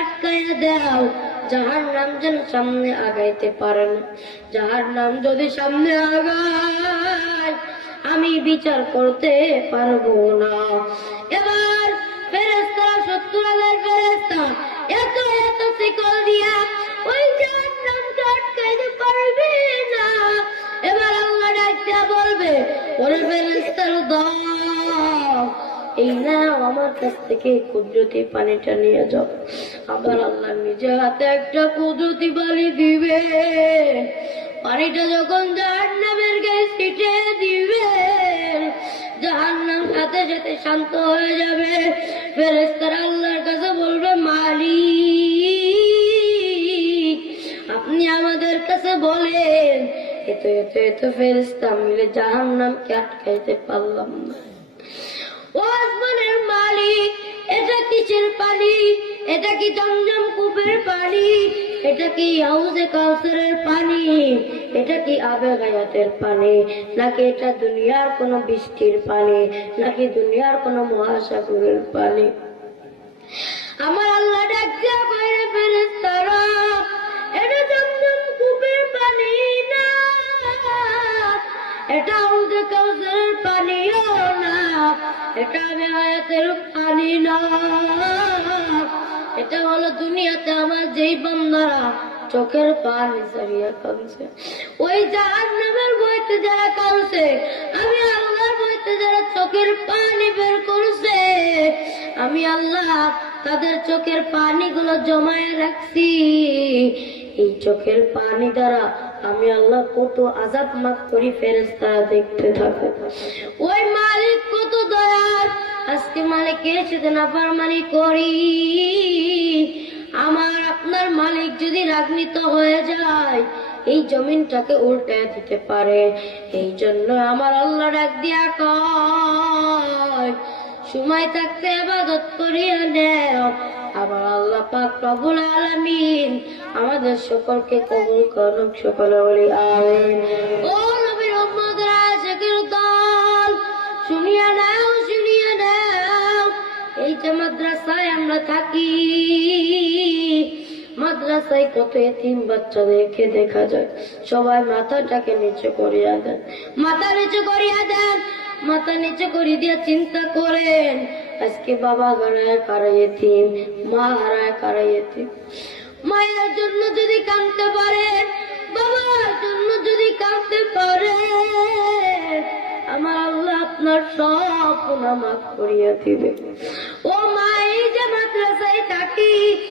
আটকাইয়া দাও, জাহান্নাম যেন সামনে আগাইতে পারে না। জাহান্নাম যদি সামনে আগায় আমি বিচার করতে পারবো না। এবার ফেরেশতারা 70,000 ফেরেশতা এত এত শিকল দিয়া ওই জাহান্নামকে আটকাইতে পারবে না। এবার আল্লাহ ডাকতে বলবে, ওরে ফেরেশতারা দাও, এই নাও আমার কাছ থেকে কুদরতি পানিটা নিয়ে যাও। আবার আল্লাহ নিজে হাতে একটা কুদরতি পানি দিবে। পানিটা যখন জাহান্নামের গায়ে ছিটে দিবে, জাহান্নাম সাথে সাথে শান্ত হয়ে যাবে। ফেরেশতারা আল্লাহর কাছে বলবে, মালিক আপনি আমাদের কাছে বলেন। এত এত এত ফেরেশতা মিলে জাহান্নামকে আটকাইতে পারলাম না। ও আসমানের মালিক, এটা কিসের পানি? এটা কি জমজম কূপের পানি? এটা কি হাউজে কাউসারের পানি? এটা কি আবে গায়াতের পানি? নাকি এটা দুনিয়ার কোন বৃষ্টির পানি? নাকি দুনিয়ার কোন মহাসাগরের পানি? আমার আল্লাহ ডাক দিয়া কইরে, ফেরেশতারা এটা জমজম কূপের পানি না, এটা হাউজে কাউসারের পানিও না, এটা আবে গায়াতের পানি না। এটা হলো দুনিয়াতে আমার যেই বান্দারা চোখের পানি ছাড়িয়া কাঁদছে, ওই জাহান্নামের বইতে যারা কাঁদছে, আমি আল্লাহর বইতে যারা চোখের পানি বের করছে, আমি আল্লাহ তাদের চোখের পানিগুলো জমায়ে রাখছি। এই চোখের পানি দ্বারা আমি আল্লাহ কত আযাব মাফ করি, ফেরেশতারা দেখতে থাকে। ওই মালিক কত দয়ার, আজকে মালিকের সাথে নাফরমানি করি, আমার আপনার মালিক যদি রাগান্বিত হয়ে যায় এই জমিনটাকে উল্টে দিতে পারে। এই জন্য আমার আল্লাহ ডাক দিয়া কয়, সময় থাকতে ইবাদত করিয়া নেও। আবার আল্লাহ পাক রব্বুল আলামিন আমাদের সকলকে কবুল করুক। সকলে বলি আমিন। ও নবীর উম্মতরা, আশিকের দল, শুনিয়া নাও, শুনিয়া নাও। এই যে মাদ্রাসায় আমরা থাকি, মাদ্রাসায় কত এতিম বাচ্চাদেরকে দেখা যায়। সবাই মাথাটাকে নিচে করিয়া দেন, মাথা নিচে করিয়া দেন, মাথা নিচে করি দিয়ে চিন্তা করেন, আজকে বাবা হারায় কারা এতিম, মা হারায় কারা এতিম। মায়ের জন্য যদি কাঁদতে পারেন, বাবার জন্য যদি কাঁদতে পারেন, আমার আল্লাহ আপনার সব গুনাহ মাফ করিয়া দিবে। ও মা, এই যে মাদ্রাসায় থাকি,